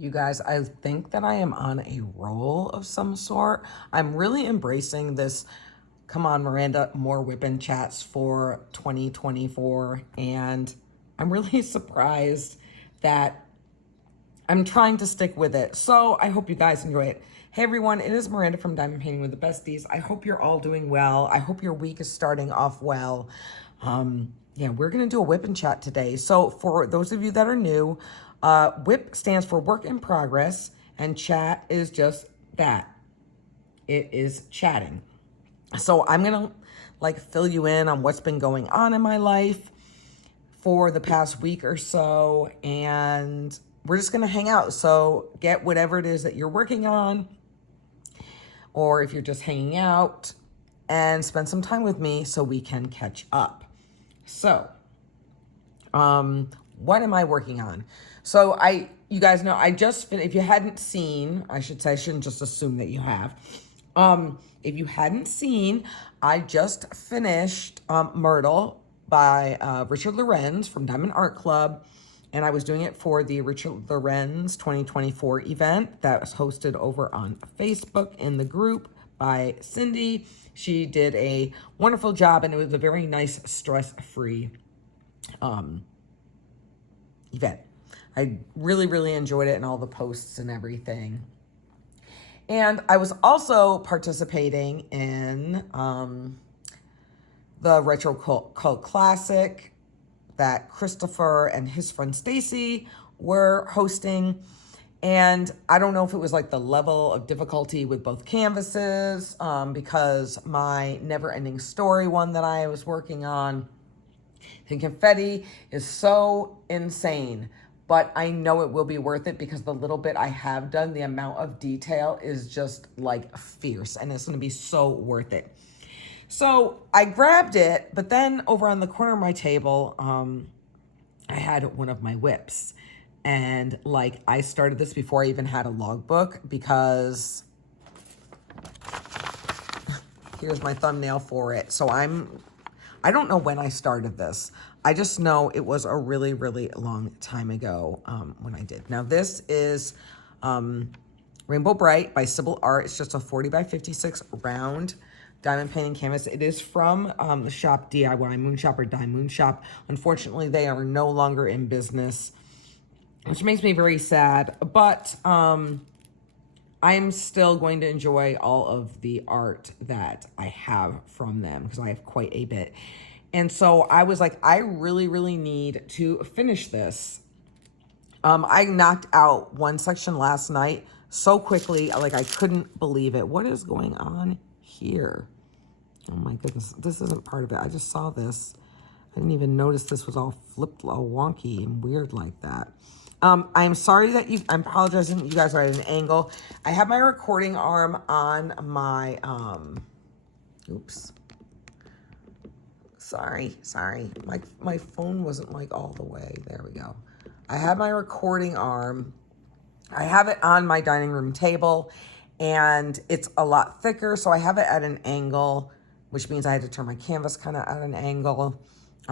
You guys, I think that I am on a roll of some sort. I'm really embracing this, come on, Miranda, more whipping chats for 2024. And I'm really surprised that I'm trying to stick with it. So I hope you guys enjoy it. Hey everyone, it is Miranda from Diamond Painting with the Besties. I hope you're all doing well. I hope your week is starting off well. Yeah, we're gonna do a whip and chat today. So for those of you that are new, whip stands for work in progress, and chat is just that. It is chatting. So I'm gonna fill you in on what's been going on in my life for the past week or so, and we're just gonna hang out. So get whatever it is that you're working on, or if you're just hanging out, and spend some time with me so we can catch up. So, what am I working on? So you guys know, I just, if you hadn't seen, I shouldn't just assume that you have. If you hadn't seen, I just finished Myrtle by Richard Lorenz from Diamond Art Club. And I was doing it for the Richard Lorenz 2024 event that was hosted over on Facebook in the group by Cindy. She did a wonderful job, and it was a very nice, stress-free event. I really, really enjoyed it, and all the posts and everything. And I was also participating in the Retro Cult Classic that Christopher and his friend Stacy were hosting. And I don't know if it was like the level of difficulty with both canvases, because my Never Ending Story one that I was working on, the confetti, is so insane. But I know it will be worth it because the little bit I have done, the amount of detail is just like fierce, and it's gonna be so worth it. So I grabbed it, but then over on the corner of my table, I had one of my whips. And I started this before I even had a logbook, because here's my thumbnail for it. So I don't know when I started this. I just know it was a really, really long time ago when I did. Now this is Rainbow Bright by Sybil Art. It's just a 40 by 56 round diamond painting canvas. It is from the shop DIY Moon Shop, or Die Moon Shop. Unfortunately, they are no longer in business, which makes me very sad. But I'm still going to enjoy all of the art that I have from them, because I have quite a bit. And so I was like, I really, really need to finish this. I knocked out one section last night so quickly, I couldn't believe it. What is going on here? Oh my goodness, this isn't part of it. I just saw this. I didn't even notice this was all flipped, all wonky and weird like that. I'm sorry that I'm apologizing. You guys are at an angle. I have my recording arm on my, oops. Sorry. My phone wasn't all the way. There we go. I have my recording arm. I have it on my dining room table, and it's a lot thicker. So I have it at an angle, which means I had to turn my canvas kind of at an angle.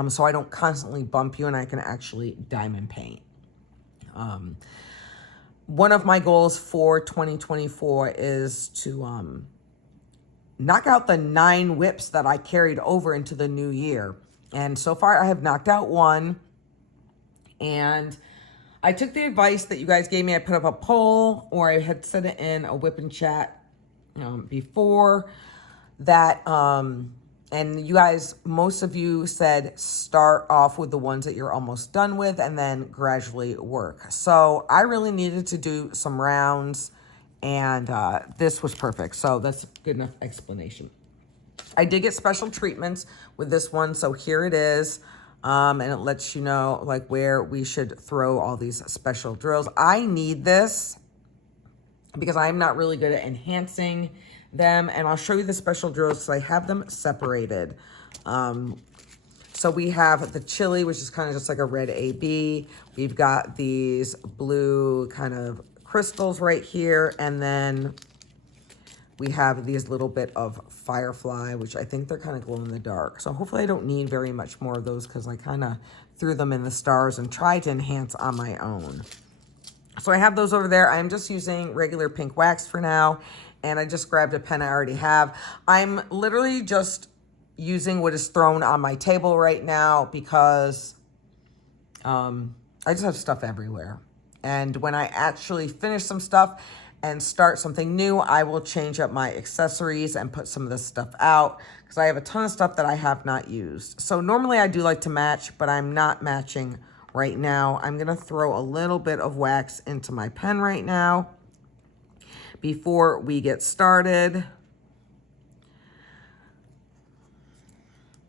So I don't constantly bump you, and I can actually diamond paint. One of my goals for 2024 is to knock out the 9 whips that I carried over into the new year. And so far I have knocked out 1. And I took the advice that you guys gave me. I put up a poll, or I had said it in a whip and chat before that. And you guys, most of you said start off with the ones that you're almost done with and then gradually work. So I really needed to do some rounds, and this was perfect. So that's a good enough explanation. I did get special treatments with this one. So here it is. And it lets you know where we should throw all these special drills. I need this because I'm not really good at enhancing them, and I'll show you the special drills. So I have them separated. So we have the chili, which is kind of just like a red AB. We've got these blue kind of crystals right here, and then we have these little bit of firefly, which I think they're kind of glow in the dark. So hopefully I don't need very much more of those, because I kind of threw them in the stars and tried to enhance on my own. So So I have those over there. I'm just using regular pink wax for now. And I just grabbed a pen I already have. I'm literally just using what is thrown on my table right now because I just have stuff everywhere. And when I actually finish some stuff and start something new, I will change up my accessories and put some of this stuff out because I have a ton of stuff that I have not used. So normally I do like to match, but I'm not matching right now. I'm gonna throw a little bit of wax into my pen right now before we get started.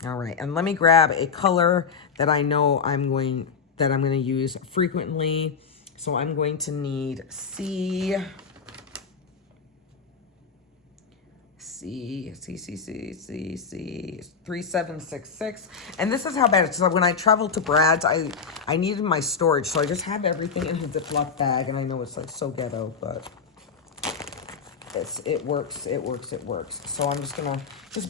All right, and let me grab a color that I know I'm going to use frequently. So I'm going to need C 3766. And this is how bad it is. So when I traveled to Brad's, I needed my storage. So I just have everything in a Ziploc bag. And I know it's like so ghetto, but it works. So I'm just gonna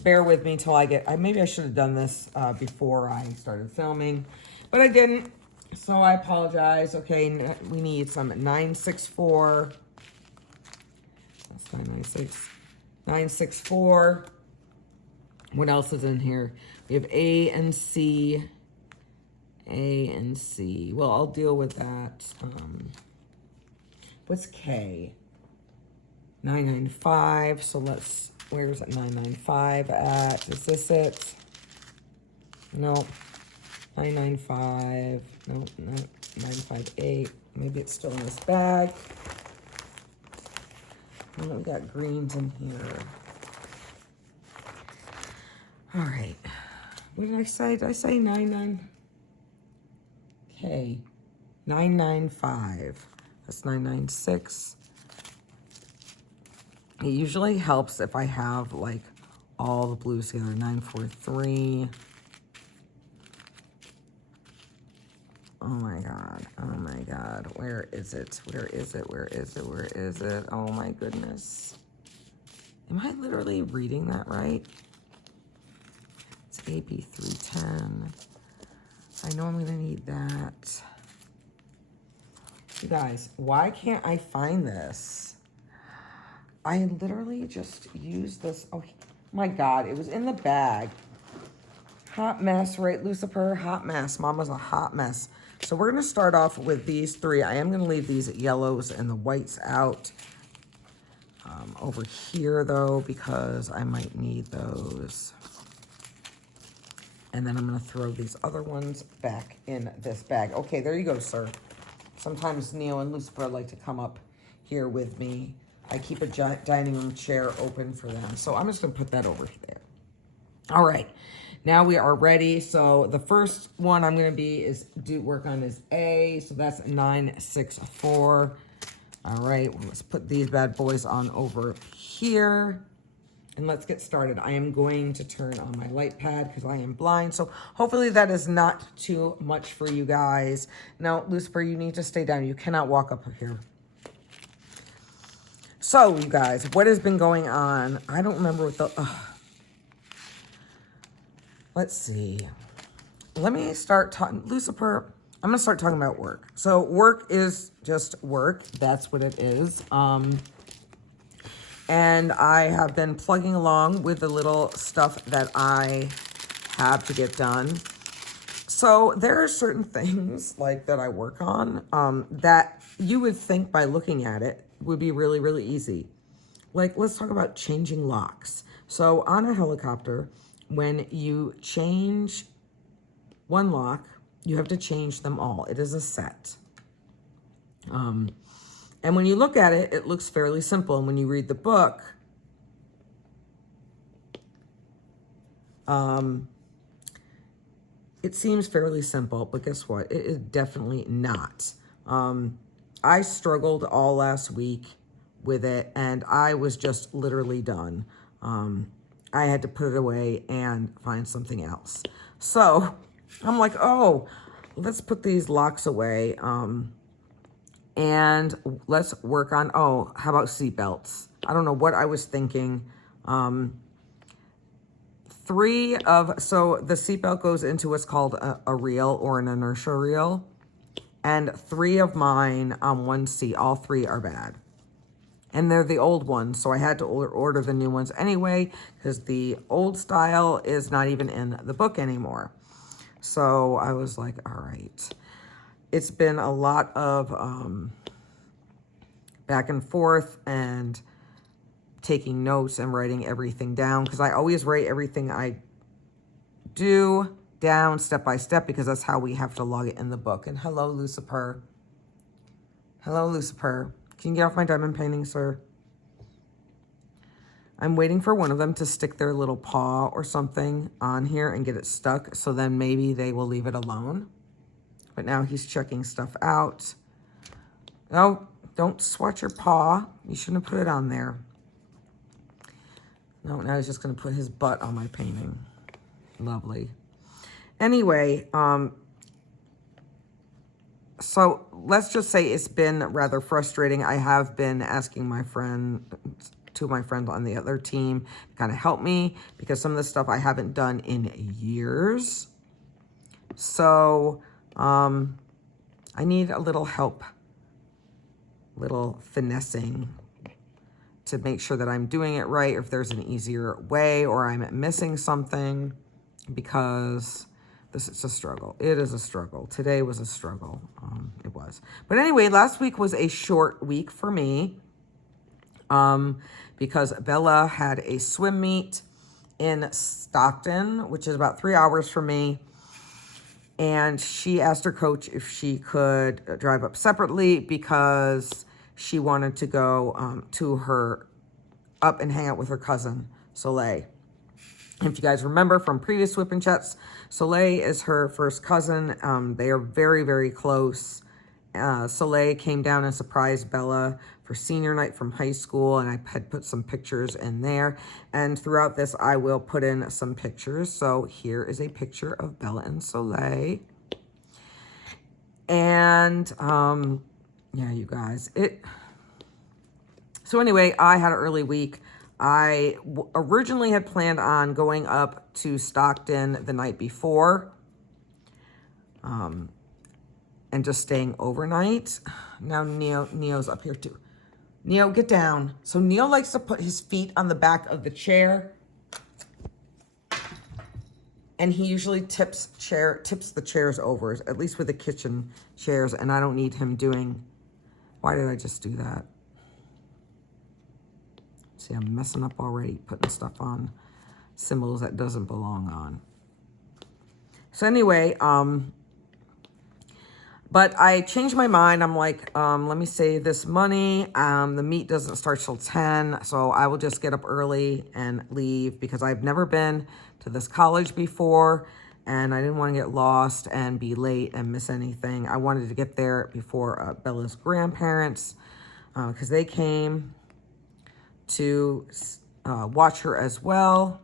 bear with me until I get, maybe I should have done this before I started filming, but I didn't. So I apologize. Okay, we need some 964. That's 996. 964. What else is in here? We have A and C. A and C. Well, I'll deal with that. What's K? 995. So where's that 995 at? Is this it? No. 995. No, 958. Maybe it's still in this bag. Oh, we got greens in here. All right. What did I say? Did I say 99? Okay. 995. That's 996. It usually helps if I have like all the blues together. 943. Oh my God. Oh my God. Where is it? Where is it? Where is it? Where is it? Oh my goodness. Am I literally reading that right? It's AB 310. I know I'm going to need that. You guys, why can't I find this? I literally just used this. Oh my God, it was in the bag. Hot mess, right, Lucifer? Hot mess. Mama's a hot mess. So we're going to start off with these three. I am going to leave these yellows and the whites out over here, though, because I might need those. And then I'm going to throw these other ones back in this bag. Okay, there you go, sir. Sometimes Neo and Lucifer like to come up here with me. I keep a dining room chair open for them. So I'm just going to put that over there. All right. Now we are ready. So the first one I'm going to work on is A. So that's 964. All right. Well, let's put these bad boys on over here. And let's get started. I am going to turn on my light pad because I am blind. So hopefully that is not too much for you guys. Now, Lucifer, you need to stay down. You cannot walk up here. So, you guys, what has been going on? I don't remember what the... Let's see. Let me start talking. Lucifer, I'm going to start talking about work. So work is just work. That's what it is. And I have been plugging along with the little stuff that I have to get done. So there are certain things like that I work on that you would think by looking at it would be really, really easy. Like, let's talk about changing locks. So on a helicopter, when you change one lock, you have to change them all. It is a set. And when you look at it, it looks fairly simple. And when you read the book, it seems fairly simple, but guess what? It is definitely not. I struggled all last week with it, and I was just literally done. I had to put it away and find something else. So I'm like, oh, let's put these locks away. And let's work on, how about seatbelts? I don't know what I was thinking. So the seatbelt goes into what's called a reel or an inertia reel. and 3 of mine on 1C. All 3 are bad. And they're the old ones, so I had to order the new ones anyway, because the old style is not even in the book anymore. So I was like, all right. It's been a lot of back and forth and taking notes and writing everything down, because I always write everything I do down step by step, because that's how we have to log it in the book. And hello, Lucifer. Hello, Lucifer. Can you get off my diamond painting, sir? I'm waiting for one of them to stick their little paw or something on here and get it stuck, so then maybe they will leave it alone. But now he's checking stuff out. No, don't swat your paw. You shouldn't have put it on there. No, now he's just going to put his butt on my painting. Lovely. Anyway, so let's just say it's been rather frustrating. I have been asking two of my friends on the other team to kind of help me, because some of the stuff I haven't done in years. So I need a little help, little finessing to make sure that I'm doing it right, or if there's an easier way, or I'm missing something, because this is a struggle. It is a struggle. Today was a struggle. It was. But anyway, last week was a short week for me, because Bella had a swim meet in Stockton, which is about 3 hours from me. And she asked her coach if she could drive up separately, because she wanted to go up and hang out with her cousin, Soleil. If you guys remember from previous Whip and Chats, Soleil is her first cousin. They are very, very close. Soleil came down and surprised Bella for senior night from high school, and I had put some pictures in there. And throughout this, I will put in some pictures. So here is a picture of Bella and Soleil. And yeah, you guys, so anyway, I had an early week. I originally had planned on going up to Stockton the night before, and just staying overnight. Now Neo's up here too. Neo, get down. So Neo likes to put his feet on the back of the chair, and he usually tips the chairs over, at least with the kitchen chairs, and I don't need him doing. Why did I just do that? See, I'm messing up already, putting stuff on symbols that doesn't belong on. So anyway, but I changed my mind. I'm like, let me save this money. The meet doesn't start till 10, so I will just get up early and leave, because I've never been to this college before, and I didn't want to get lost and be late and miss anything. I wanted to get there before Bella's grandparents, because they came to watch her as well.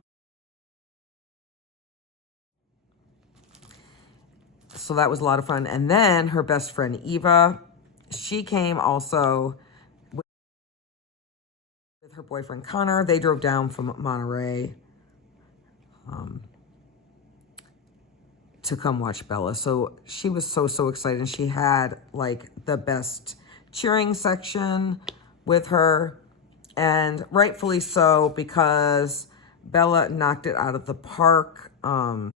So that was a lot of fun. And then her best friend, Eva, she came also with her boyfriend, Connor. They drove down from Monterey to come watch Bella. So she was so excited. And she had like the best cheering section with her. And rightfully so, because Bella knocked it out of the park on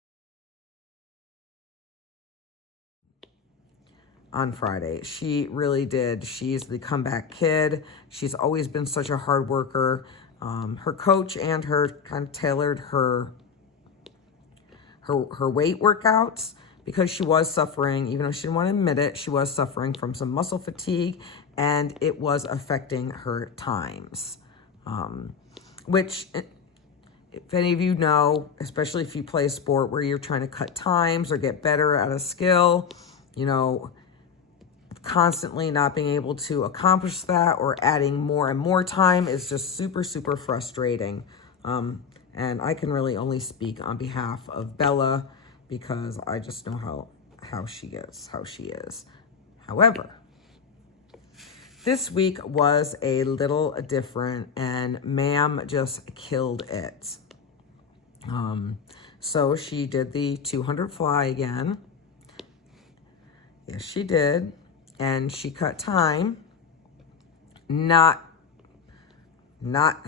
Friday. She really did. She's the comeback kid. She's always been such a hard worker. Her coach and her kind of tailored her weight workouts, because she was suffering, even though she didn't want to admit it, she was suffering from some muscle fatigue, and it was affecting her times. Which, if any of you know, especially if you play a sport where you're trying to cut times or get better at a skill, you know, constantly not being able to accomplish that or adding more and more time is just super frustrating. And I can really only speak on behalf of Bella, because I just know how she is. However, this week was a little different, and ma'am just killed it. So she did the 200 fly again. Yes, she did. And she cut time. Not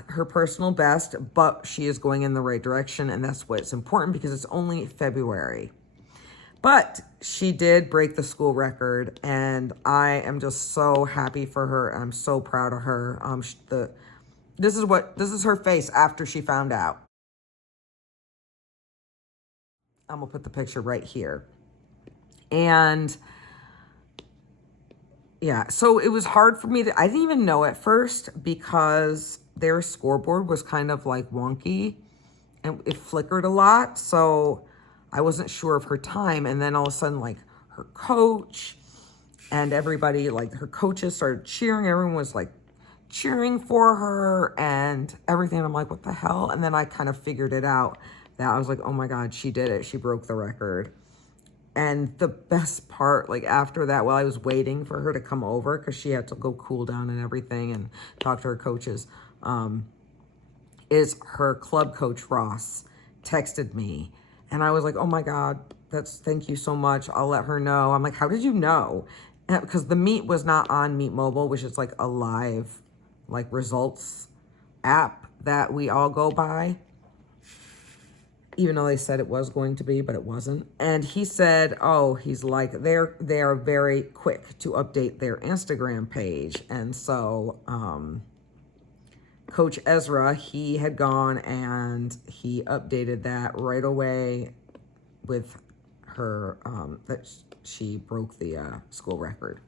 her personal best, but she is going in the right direction, and that's what's important because it's only February. But she did break the school record, and I am just so happy for her. I'm so proud of her. This is her face after she found out. I'm gonna put the picture right here. And yeah, so it was hard for me I didn't even know at first because their scoreboard was kind of like wonky and it flickered a lot. So I wasn't sure of her time. And then all of a sudden, like her coach and everybody, like her coaches started cheering. Everyone was like cheering for her and everything. I'm like, what the hell? And then I kind of figured it out that I was like, oh my God, she did it. She broke the record. And the best part, like after that, while I was waiting for her to come over, because she had to go cool down and everything and talk to her coaches, is her club coach, Ross, texted me. And I was like, oh my God, thank you so much. I'll let her know. I'm like, how did you know? Because the meet was not on Meet Mobile, which is like a live, like results app that we all go by. Even though they said it was going to be, but it wasn't. And he said, oh, he's like, they are very quick to update their Instagram page. And so Coach Ezra, he had gone and he updated that right away with her, that she broke the school record.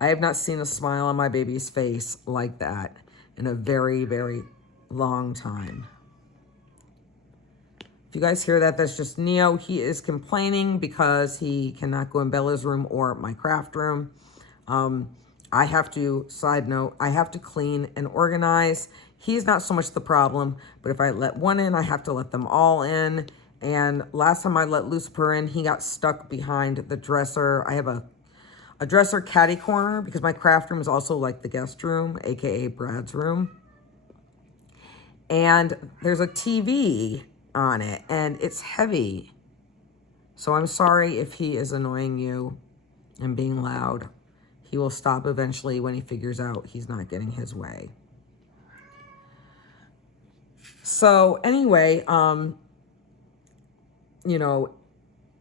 I have not seen a smile on my baby's face like that in a very, very long time. If you guys hear that, that's just Neo. He is complaining because he cannot go in Bella's room or my craft room. I have to, side note, I have to clean and organize. He's not so much the problem, but if I let one in, I have to let them all in. And last time I let Lucifer in, he got stuck behind the dresser. I have a dresser caddy corner because my craft room is also like the guest room, AKA Brad's room. And there's a TV on it and it's heavy. So I'm sorry if he is annoying you and being loud. He will stop eventually when he figures out he's not getting his way. So anyway, you know,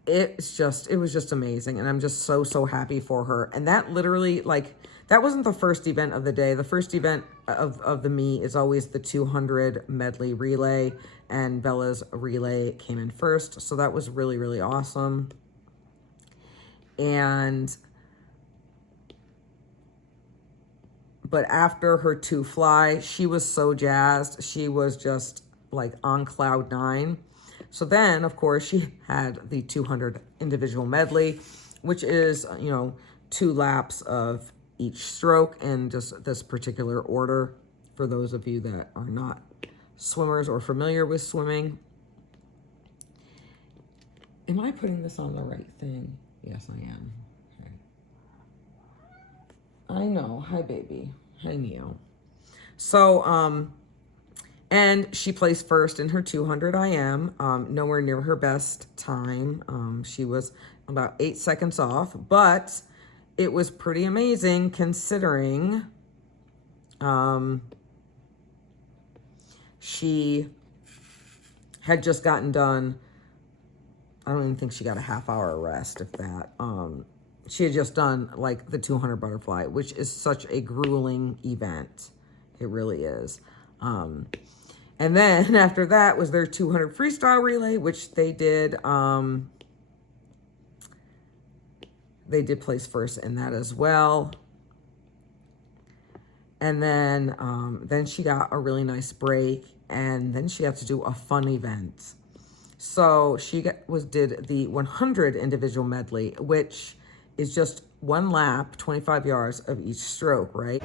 it was just amazing. And I'm just so happy for her. And that literally, like, that wasn't the first event of the day. The first event of the meet is always the 200 medley relay, and Bella's relay came in first. So that was really, really awesome. But after her 2 fly, she was so jazzed. She was just like on cloud 9. So then, of course, she had the 200 individual medley, which is, you know, 2 laps of each stroke in just this particular order for those of you that are not swimmers or familiar with swimming. Am I putting this on the right thing? Yes, I am. Okay. I know. Hi, baby. Hi, Neo. So, and she placed first in her 200 IM, nowhere near her best time. She was about 8 seconds off, but it was pretty amazing considering she had just gotten done. I don't even think she got a half-hour rest, if that. She had just done like the 200 butterfly, which is such a grueling event. It really is. And then after that was their 200 freestyle relay, which they did. They did place first in that as well. And then she got a really nice break, and then she had to do a fun event. So she did the 100 individual medley, which is just 1 lap, 25 yards of each stroke, right?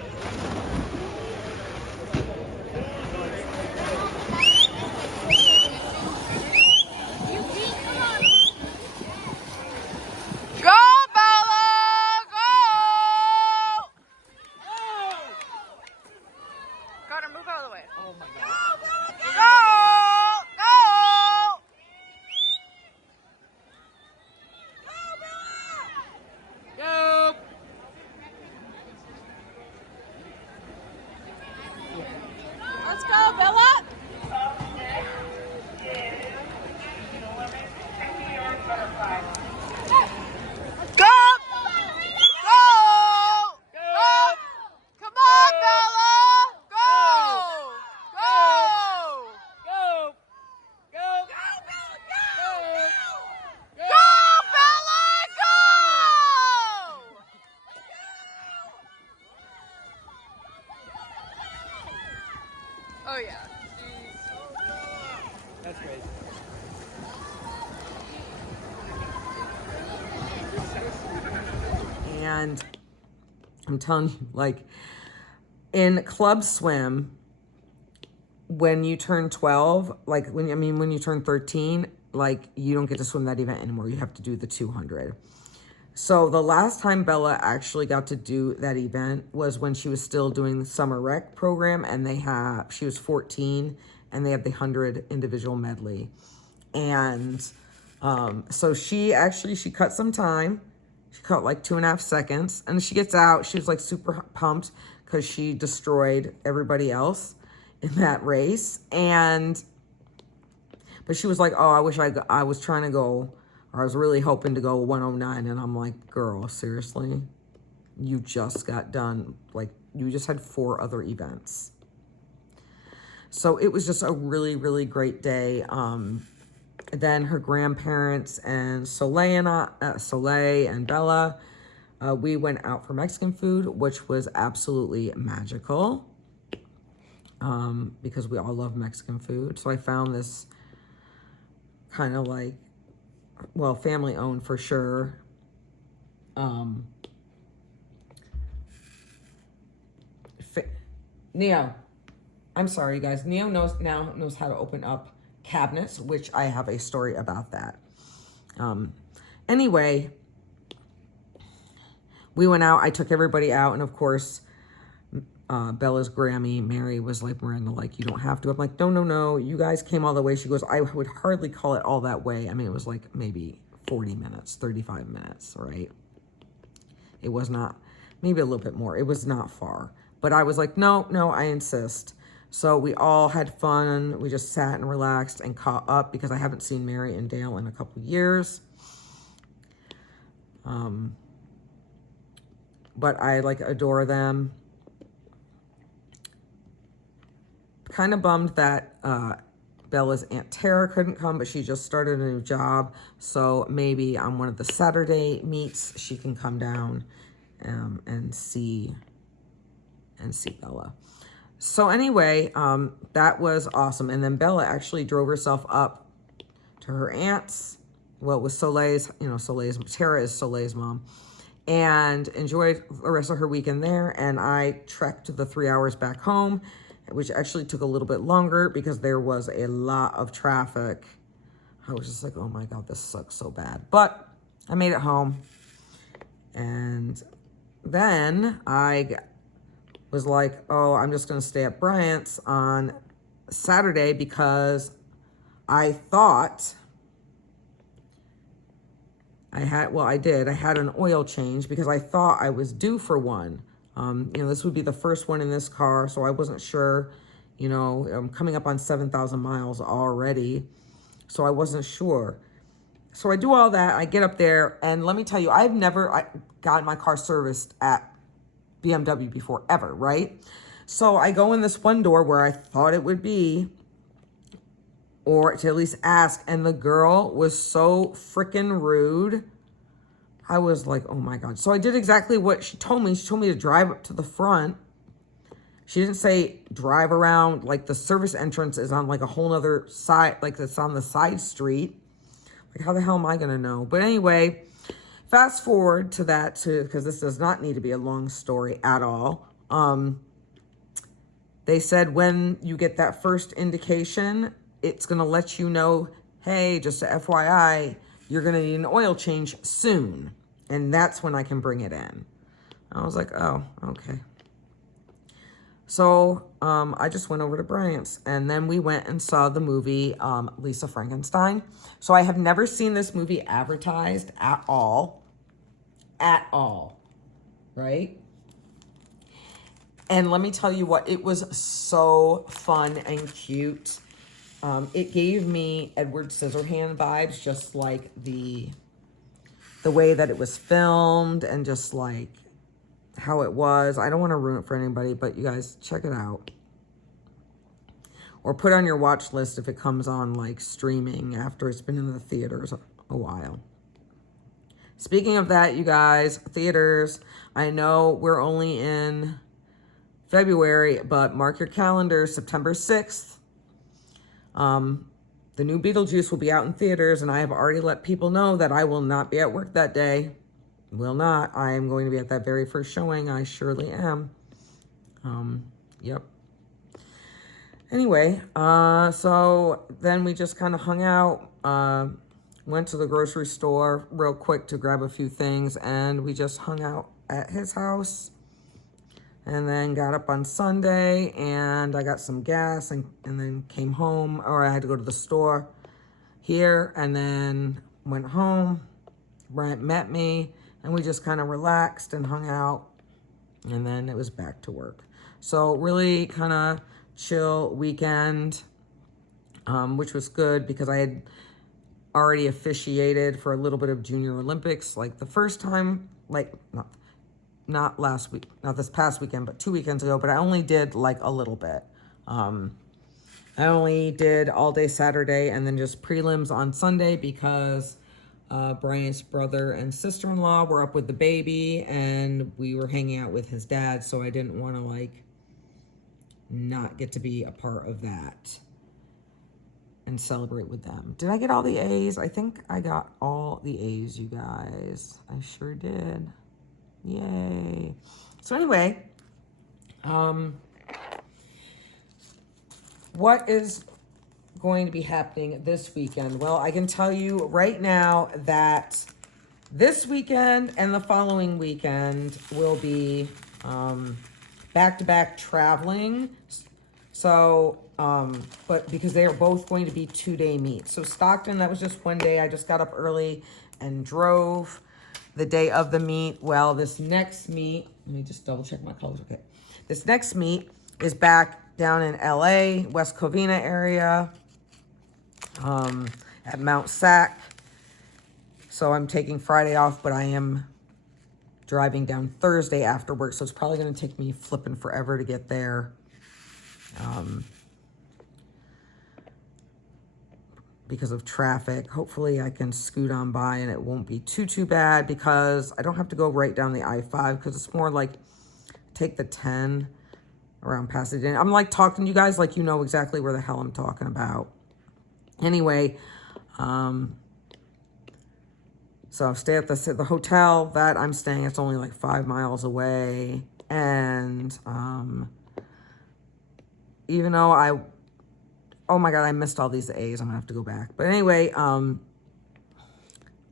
Oh yeah. That's crazy. And I'm telling you, like, in club swim, when you turn 12, like when you turn 13, like you don't get to swim that event anymore. You have to do the 200. So the last time Bella actually got to do that event was when she was still doing the summer rec program, and she was 14, and they had the 100 individual medley. And so she cut some time. She cut like 2.5 seconds, and she gets out. She was like super pumped because she destroyed everybody else in that race. But she was like, "Oh, I wish I was trying to go, or I was really hoping to go 109." And I'm like, "Girl, seriously? You just got done. Like, you just had 4 other events." So it was just a really, really great day. Then her grandparents and Soleil and Bella, we went out for Mexican food, which was absolutely magical, because we all love Mexican food. So I found this kind of like, well, family owned for sure. Neo, I'm sorry, you guys. Neo knows how to open up cabinets, which I have a story about that. Anyway, we went out. I took everybody out, and of course, Bella's Grammy, Mary, was like, Miranda, like, you don't have to. I'm like, no, you guys came all the way. She goes, I would hardly call it all that way. I mean, it was like maybe 40 minutes, 35 minutes, right? It was not, maybe a little bit more. It was not far. But I was like, no, I insist. So we all had fun. We just sat and relaxed and caught up because I haven't seen Mary and Dale in a couple years. But I like adore them. Kind of bummed that Bella's Aunt Tara couldn't come, but she just started a new job. So maybe on one of the Saturday meets, she can come down and see Bella. So anyway, that was awesome. And then Bella actually drove herself up to her aunt's. Well, it was Tara is Soleil's mom, and enjoyed the rest of her weekend there. And I trekked the 3 hours back home, which actually took a little bit longer because there was a lot of traffic. I was just like, oh my God, this sucks so bad. But I made it home. And then I was like, oh, I'm just going to stay at Bryant's on Saturday because I thought I had an oil change because I thought I was due for one. This would be the first one in this car, so I wasn't sure. I'm coming up on 7,000 miles already, so I wasn't sure. So I do all that. I get up there, and let me tell you, I've never gotten my car serviced at BMW before, ever, right? So I go in this one door where I thought it would be, or to at least ask, and the girl was so freaking rude. I was like, oh my God. So I did exactly what she told me. She told me to drive up to the front. She didn't say drive around, like the service entrance is on like a whole nother side, like it's on the side street. Like, how the hell am I gonna know? But anyway, fast forward to that too, because this does not need to be a long story at all. They said when you get that first indication, it's going to let you know, hey, just a FYI, you're going to need an oil change soon. And that's when I can bring it in. I was like, oh, okay. So I just went over to Bryant's. And then we went and saw the movie Lisa Frankenstein. So I have never seen this movie advertised at all. At all. Right? And let me tell you what, it was so fun and cute. It gave me Edward Scissorhand vibes, just like the way that it was filmed and just like how it was. I don't want to ruin it for anybody, but you guys check it out. Or put on your watch list if it comes on like streaming after it's been in the theaters a while. Speaking of that, you guys, theaters, I know we're only in February, but mark your calendar, September 6th. The new Beetlejuice will be out in theaters, and I have already let people know that I will not be at work that day. Will not. I am going to be at that very first showing. I surely am. Yep. Anyway, so then we just kind of hung out, went to the grocery store real quick to grab a few things, and we just hung out at his house. And then got up on Sunday, and I got some gas, and then came home, or I had to go to the store here, and then went home. Brent met me, and we just kind of relaxed and hung out, and then it was back to work. So really kind of chill weekend, which was good because I had already officiated for a little bit of Junior Olympics, like the first time, like not last week, not this past weekend, but 2 weekends ago, but I only did like a little bit. I only did all day Saturday and then just prelims on Sunday because Brian's brother and sister-in-law were up with the baby and we were hanging out with his dad, so I didn't want to like not get to be a part of that and celebrate with them. Did I get all the A's? I think I got all the A's, you guys. I sure did. Yay. So anyway, what is going to be happening this weekend? Well, I can tell you right now that this weekend and the following weekend will be back-to-back traveling. So, but because they are both going to be 2-day meets. So Stockton, that was just one day. I just got up early and drove the day of the meet. Well, this next meet, let me just double check my colors. Okay. This next meet is back down in LA, West Covina area, at Mount Sac. So I'm taking Friday off, but I am driving down Thursday after work. So it's probably going to take me flipping forever to get there. Because of traffic. Hopefully I can scoot on by and it won't be too bad because I don't have to go right down the I-5 because it's more like take the 10 around Pasadena. I'm like talking to you guys like you know exactly where the hell I'm talking about. Anyway, so I'll stay at the hotel that I'm staying. It's only like 5 miles away. And even though oh my God, I missed all these A's. I'm gonna have to go back. But anyway, I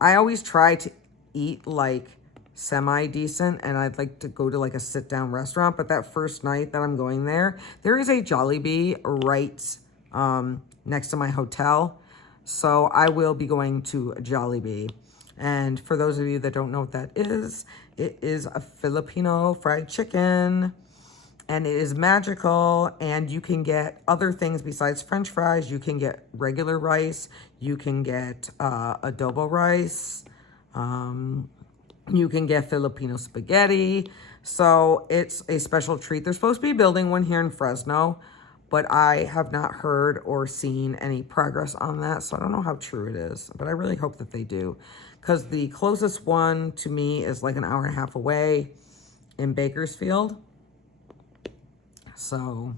always try to eat like semi-decent and I'd like to go to like a sit-down restaurant. But that first night that I'm going there is a Jollibee right next to my hotel. So I will be going to Jollibee. And for those of you that don't know what that is, it is a Filipino fried chicken. And it is magical, and you can get other things besides French fries. You can get regular rice. You can get adobo rice. You can get Filipino spaghetti. So it's a special treat. They're supposed to be building one here in Fresno, but I have not heard or seen any progress on that. So I don't know how true it is, but I really hope that they do. Because the closest one to me is like an hour and a half away in Bakersfield. So,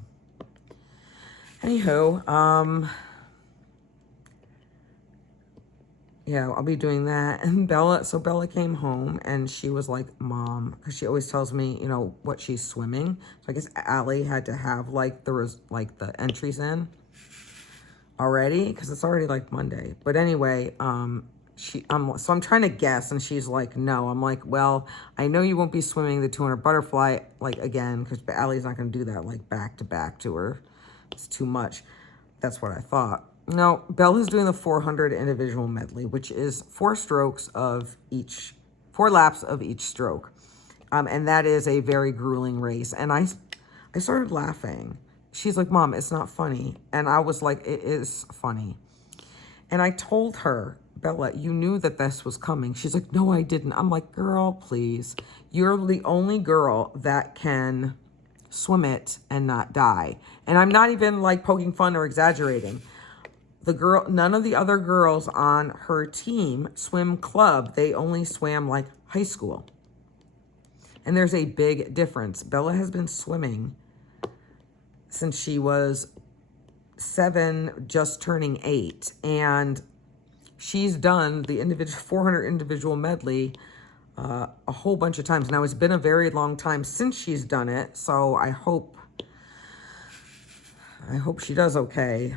anywho, yeah, I'll be doing that. And Bella came home and she was like, Mom, because she always tells me, you know, what she's swimming. So I guess Allie had to have like, there was like the entries already, because it's already like Monday. But anyway, so I'm trying to guess, and she's like, no. I'm like, well, I know you won't be swimming the 200 butterfly, like, again, because Allie's not going to do that, like, back to back to her. It's too much. That's what I thought. No, Bella's doing the 400 individual medley, which is 4 laps of each stroke. And that is a very grueling race. And I started laughing. She's like, Mom, it's not funny. And I was like, it is funny. And I told her, Bella, you knew that this was coming. She's like, no, I didn't. I'm like, girl, please. You're the only girl that can swim it and not die. And I'm not even like poking fun or exaggerating. None of the other girls on her team swim club. They only swam like high school. And there's a big difference. Bella has been swimming since she was 7, just turning 8. And she's done the 400 individual medley a whole bunch of times. Now, it's been a very long time since she's done it, so I hope she does okay.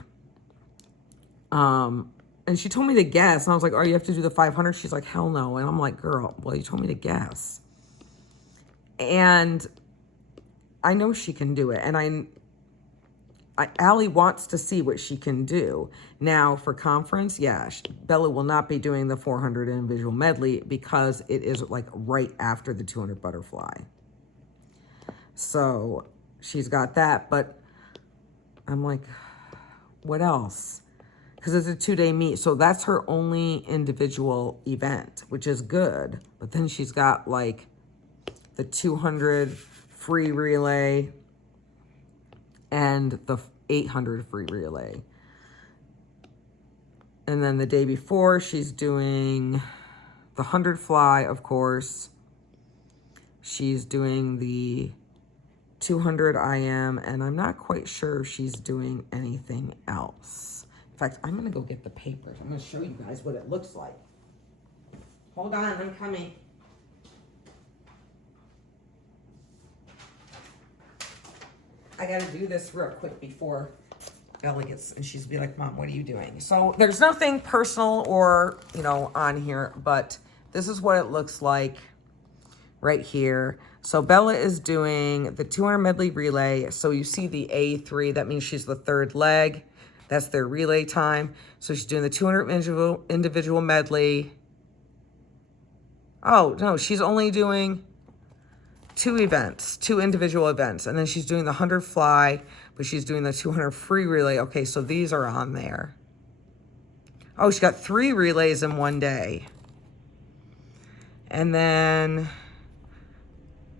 And she told me to guess, and I was like, oh, you have to do the 500? She's like, hell no. And I'm like, girl, well, you told me to guess. And I know she can do it. And Allie wants to see what she can do. Now, for conference, yeah, Bella will not be doing the 400 individual medley because it is like right after the 200 butterfly. So she's got that, but I'm like, what else? Because it's a 2-day meet. So that's her only individual event, which is good. But then she's got like the 200 free relay and the 800 free relay. And then the day before, she's doing the 100 fly, of course. She's doing the 200 IM, and I'm not quite sure she's doing anything else. In fact, I'm going to go get the papers. I'm going to show you guys what it looks like. Hold on, I'm coming. I got to do this real quick before Bella gets, and she's be like, Mom, what are you doing? So there's nothing personal or, on here, but this is what it looks like right here. So Bella is doing the 200 medley relay. So you see the A3, that means she's the third leg. That's their relay time. So she's doing the 200 individual medley. Oh, no, she's only doing 2 individual events. And then she's doing the 100 fly, but she's doing the 200 free relay. Okay, so these are on there. Oh, she got 3 relays in one day. And then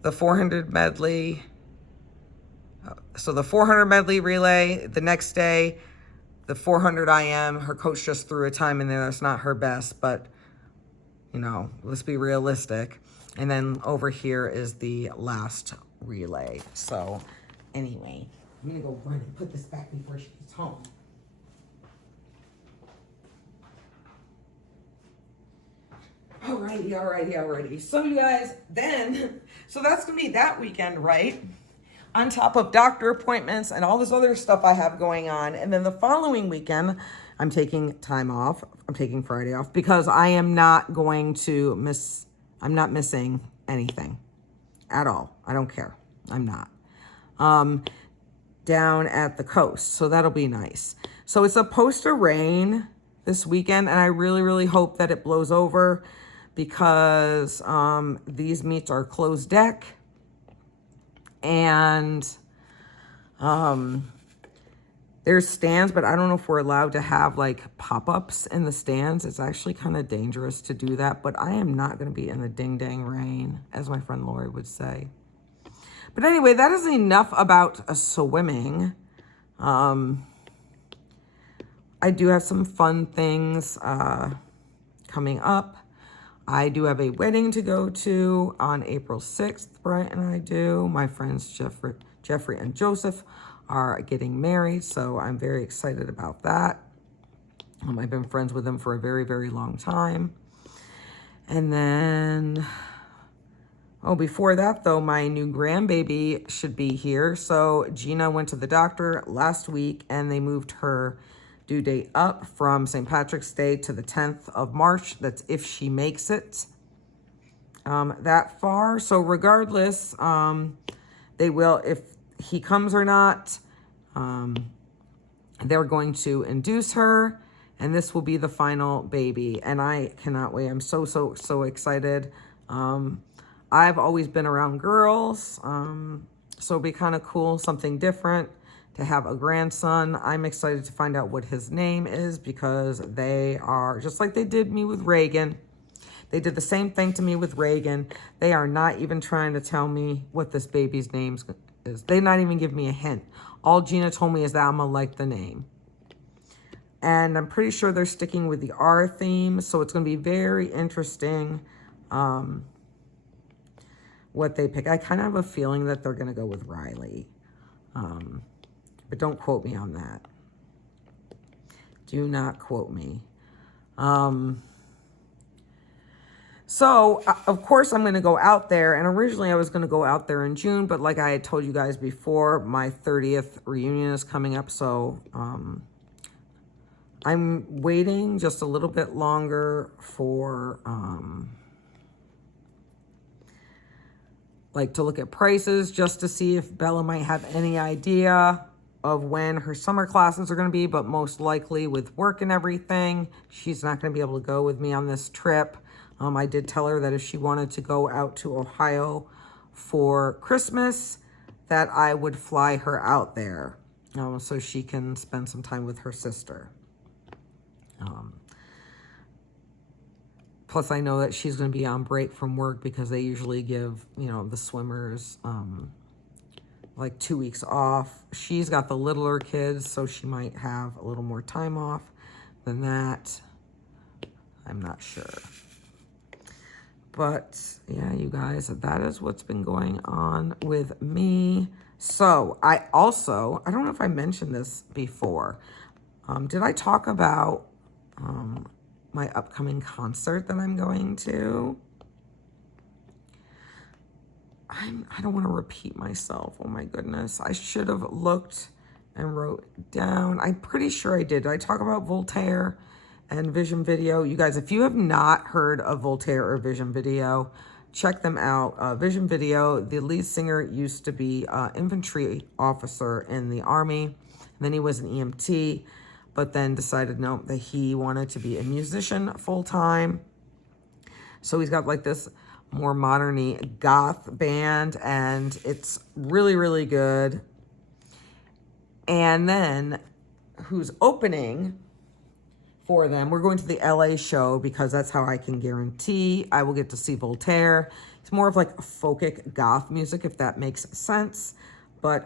the 400 medley. So the 400 medley relay the next day. The 400 IM, her coach just threw a time in there that's not her best, but, let's be realistic. And then over here is the last relay. So anyway, I'm going to go run and put this back before she gets home. Alrighty. So you guys, so that's going to be that weekend, right? On top of doctor appointments and all this other stuff I have going on. And then the following weekend, I'm taking time off. I'm taking Friday off because I am not going to I'm not missing anything at all. I don't care. I'm not. Down at the coast. So that'll be nice. So it's supposed to rain this weekend, and I really, really hope that it blows over because these meets are closed deck. And there's stands, but I don't know if we're allowed to have like pop-ups in the stands. It's actually kind of dangerous to do that, but I am not going to be in the ding-dang rain, as my friend Lori would say. But anyway, that is enough about swimming. I do have some fun things coming up. I do have a wedding to go to on April 6th, Brian and I do. My friends Jeffrey and Joseph are getting married, so I'm very excited about that. I've been friends with them for a very, very long time. And then, before that, though, my new grandbaby should be here. So Gina went to the doctor last week, and they moved her due date up from St. Patrick's Day to the 10th of March. That's if she makes it that far. So regardless, they will, if he comes or not, they're going to induce her, and this will be the final baby. And I cannot wait. I'm so excited. I've always been around girls, so it'll be kind of cool, something different. To have a grandson. I'm excited to find out what his name is because they are, just like they did me with Reagan, they did the same thing to me with Reagan. They are not even trying to tell me what this baby's name is. They not even give me a hint. All Gina told me is that I'm going to like the name. And I'm pretty sure they're sticking with the R theme, so it's going to be very interesting what they pick. I kind of have a feeling that they're going to go with Riley. But don't quote me on that. Do not quote me. So, of course, I'm going to go out there. And originally I was going to go out there in June. But like I had told you guys before, my 30th reunion is coming up. So, I'm waiting just a little bit longer for, like, to look at prices just to see if Bella might have any idea of when her summer classes are going to be. But most likely with work and everything, she's not going to be able to go with me on this trip. I did tell her that if she wanted to go out to Ohio for Christmas, that I would fly her out there so she can spend some time with her sister. Plus, I know that she's going to be on break from work because they usually give, you know, the swimmers like 2 weeks off. She's got the littler kids, so she might have a little more time off than that. I'm not sure. But yeah, you guys, that is what's been going on with me. So I don't know if I mentioned this before. Did I talk about my upcoming concert that I'm going to? I don't want to repeat myself. Oh my goodness. I should have looked and wrote down. I'm pretty sure I did. Did I talk about Voltaire and Vision Video? You guys, if you have not heard of Voltaire or Vision Video, check them out. Vision Video, the lead singer used to be an infantry officer in the Army. And then he was an EMT, but then decided, no, that he wanted to be a musician full-time. So he's got like this more modern-y goth band, and it's really, really good. And then who's opening for them, we're going to the LA show because that's how I can guarantee I will get to see Voltaire. It's more of like a folkic goth music, if that makes sense. But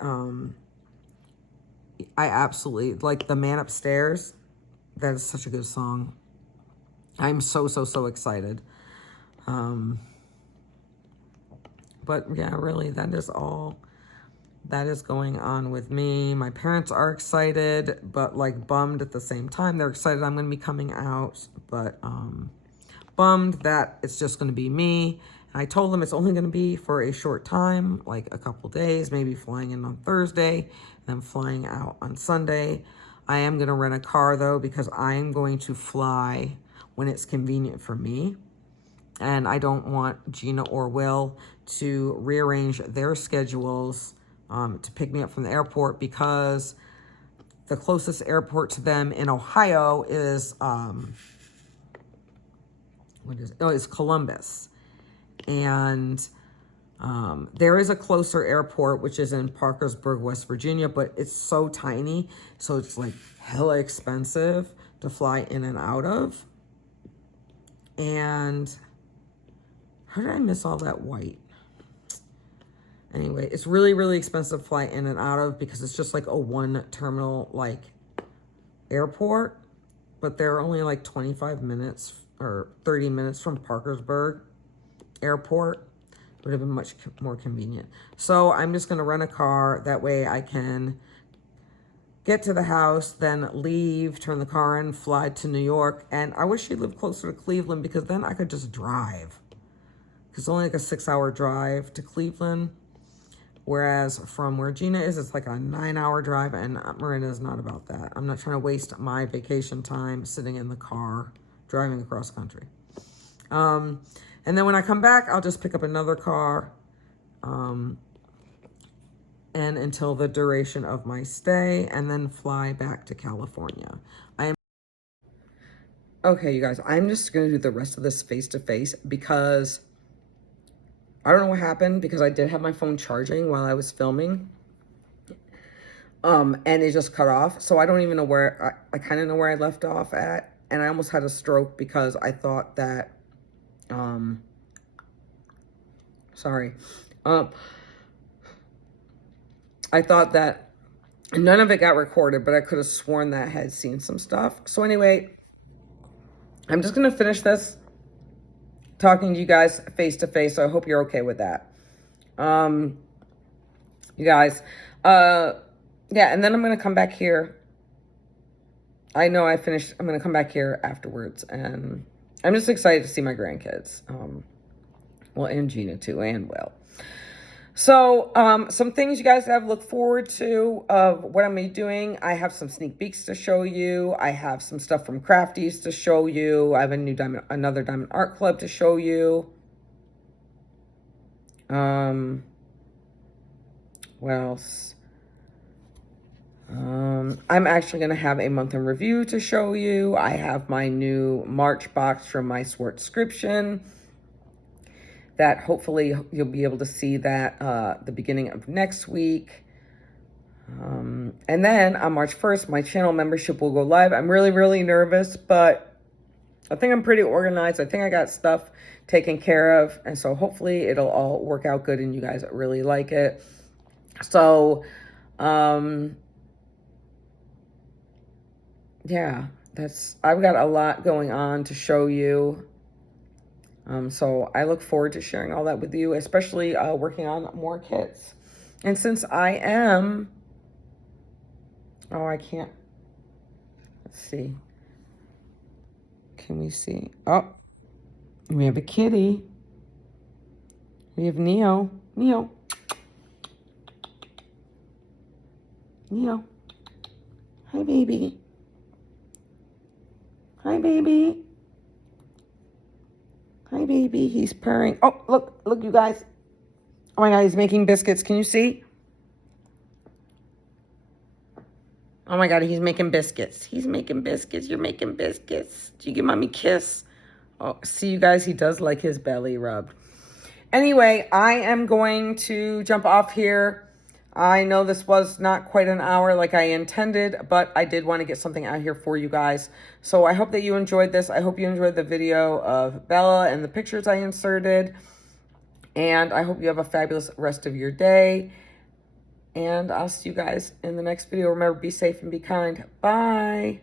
I absolutely like The Man Upstairs. That is such a good song. I'm so excited. But yeah, really, that is all that is going on with me. My parents are excited, but like bummed at the same time. They're excited I'm going to be coming out, but bummed that it's just going to be me. And I told them it's only going to be for a short time, like a couple days, maybe flying in on Thursday, and then flying out on Sunday. I am going to rent a car though, because I'm going to fly when it's convenient for me. And I don't want Gina or Will to rearrange their schedules to pick me up from the airport, because the closest airport to them in Ohio is it's Columbus. And there is a closer airport, which is in Parkersburg, West Virginia, but it's so tiny. So it's like hella expensive to fly in and out of. And how did I miss all that white? Anyway, it's really, really expensive to fly in and out of because it's just like a one terminal like airport, but they're only like 25 minutes or 30 minutes from Parkersburg airport. Would have been much more convenient. So I'm just going to rent a car. That way I can get to the house, then leave, turn the car in, fly to New York. And I wish she lived closer to Cleveland, because then I could just drive. It's only like a 6-hour drive to Cleveland. Whereas from where Gina is, it's like a 9-hour drive, and Miranda is not about that. I'm not trying to waste my vacation time sitting in the car, driving across country. And then when I come back, I'll just pick up another car, and until the duration of my stay, and then fly back to California. Okay, you guys, I'm just going to do the rest of this face-to-face because I don't know what happened, because I did have my phone charging while I was filming. And it just cut off. So I don't even know where, I kind of know where I left off at. And I almost had a stroke because I thought that, I thought that none of it got recorded, but I could have sworn that I had seen some stuff. So anyway, I'm just going to finish this talking to you guys face to face. So I hope you're okay with that. You guys, yeah, and then I'm going to come back here. I know I finished. I'm going to come back here afterwards, and I'm just excited to see my grandkids. Well, and Gina too, and Will. So, some things you guys have look forward to of what I'm going to be doing. I have some sneak peeks to show you. I have some stuff from Crafties to show you. I have another Diamond Art Club to show you. What else? I'm actually going to have a month in review to show you. I have my new March box from my Swartscription that hopefully you'll be able to see that the beginning of next week. And then on March 1st, my channel membership will go live. I'm really, really nervous, but I think I'm pretty organized. I think I got stuff taken care of. And so hopefully it'll all work out good and you guys really like it. So, yeah, I've got a lot going on to show you. So I look forward to sharing all that with you, especially working on more kits. And since I am, oh, I can't, let's see. Can we see? Oh, we have a kitty. We have Neo. Neo. Neo. Hi, baby. Hi, baby. Hi, baby. He's purring. Oh, look, you guys. Oh my God, he's making biscuits. Can you see? Oh my God, he's making biscuits. He's making biscuits. You're making biscuits. Do you give mommy a kiss? Oh, see, you guys, he does like his belly rubbed. Anyway, I am going to jump off here. I know this was not quite an hour like I intended, but I did want to get something out here for you guys. So I hope that you enjoyed this. I hope you enjoyed the video of Bella and the pictures I inserted. And I hope you have a fabulous rest of your day. And I'll see you guys in the next video. Remember, be safe and be kind. Bye.